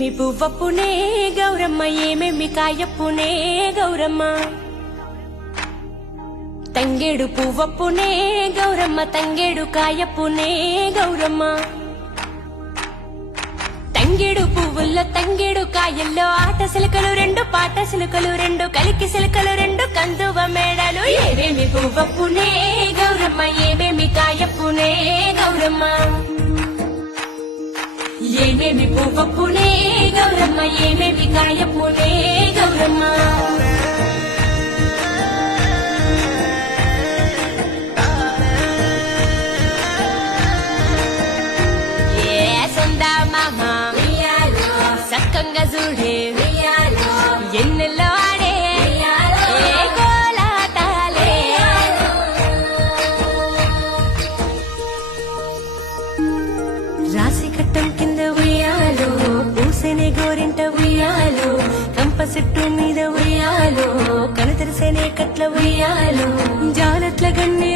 ఏమేమి పువ్వప్పునే గౌరమ్మ ఏమేమి కాయప్పునే గౌరమ్మ తంగేడు పువ్వప్పునే గౌరమ్మ తంగేడు కాయప్పునే గౌరమ్మ తంగేడు పువ్వుల్లో తంగేడు కాయల్లో ఆట సిలకలు రెండు పాట సిలకలు రెండు కలికి సిలకలు రెండు కందువ మేడలు ఏమేమి పువ్వప్పునే గౌరమ్మ ఏమేమి కాయప్పునే గౌరమ్మ ఏమేమి పువ్వప్పునే గౌరమ్మ ఏమేమి కాయప్పునే గౌరమ్మ సక్కంగా చూడే ఎన్నెల్లో ఆడే కోలాటాలే రాసి కట్టం కింద ఉయ్యాలో పూసనే గోరింట ఉయ్యాలో కంప చెట్టు మీద ఉయ్యాలో కను తెరిసేనే కట్ల ఉయ్యాలో జాలట్ల గన్నే